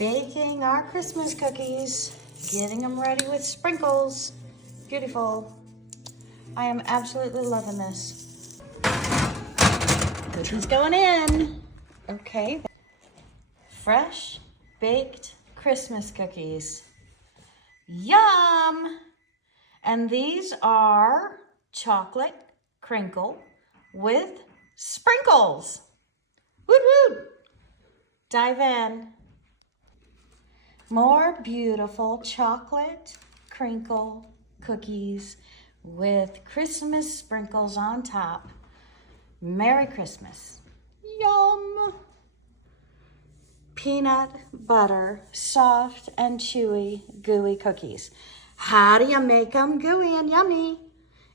Baking our Christmas cookies, getting them ready with sprinkles. Beautiful. I am absolutely loving this. Cookies going in. Okay. Fresh baked Christmas cookies. Yum! And these are chocolate crinkle with sprinkles. Woot woot! Dive in. More beautiful chocolate crinkle cookies with Christmas sprinkles on top. Merry Christmas. Yum! Peanut butter, soft and chewy, gooey cookies. How do you make them gooey and yummy?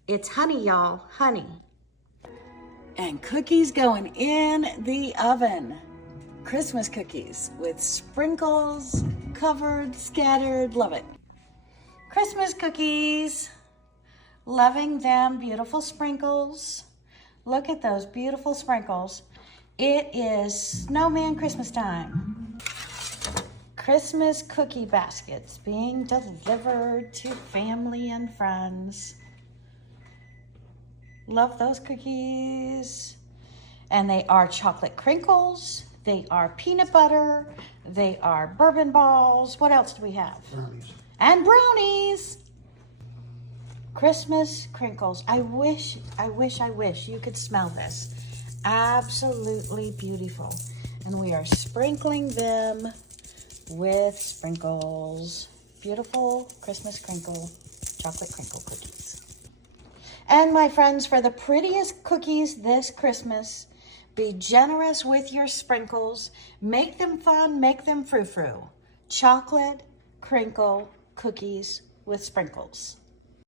It's honey, y'all, honey. And cookies going in the oven. Christmas cookies with sprinkles, covered, scattered, love it. Christmas cookies, loving them, beautiful sprinkles. Look at those beautiful sprinkles. It is snowman Christmas time. Christmas cookie baskets being delivered to family and friends. Love those cookies. And they are chocolate crinkles. They are peanut butter. They are bourbon balls. What else do we have? Brownies. And brownies. Christmas crinkles. I wish you could smell this. Absolutely beautiful. And we are sprinkling them with sprinkles. Beautiful Christmas crinkle, chocolate crinkle cookies. And my friends, for the prettiest cookies this Christmas, be generous with your sprinkles. Make them fun, make them frou-frou. Chocolate crinkle cookies with sprinkles.